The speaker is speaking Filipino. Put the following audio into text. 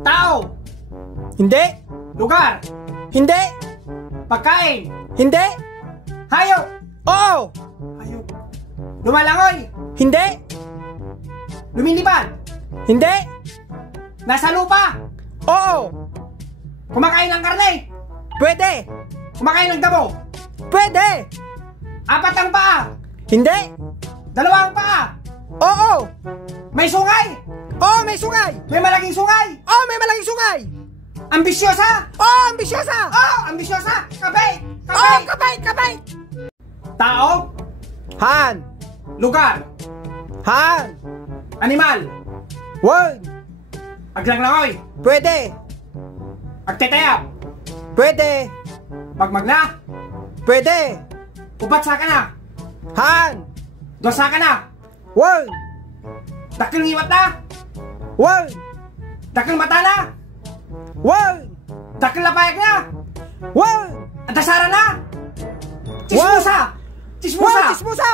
Tao. Hindi. Lugar. Hindi. Pagkain. Hindi. Hayop. Oo. Hayop. Lumalangoy. Hindi. Lumilipad. Hindi. Nasa lupa. Oo. Kumakain ng karne. Pwede. Kumakain ng damo. Pwede. Apat ang paa. Hindi. Dalawang paa. Oo. May sungay. Oo, may sungay. May malaking sungay. Oo, may malaking sungay. Ambisyosa. Oo, ambisyosa. Oh, ambisyosa. Kabay. Oo, Kabay. kabay. Tao. Han. Lugar. Han. Animal. Word. Aglanglangoy. Pwede. Agtetayap. Pwede. Pagmagna. Pwede. Ubatsa ka na. Han. Dosa ka na. Word. Dakil ngiwat na. Word. Dakil mata na. Word. Dakil lapayag na. Word. Adasara na. Wow. Chismusa. Chismusa. Word. Chismusa.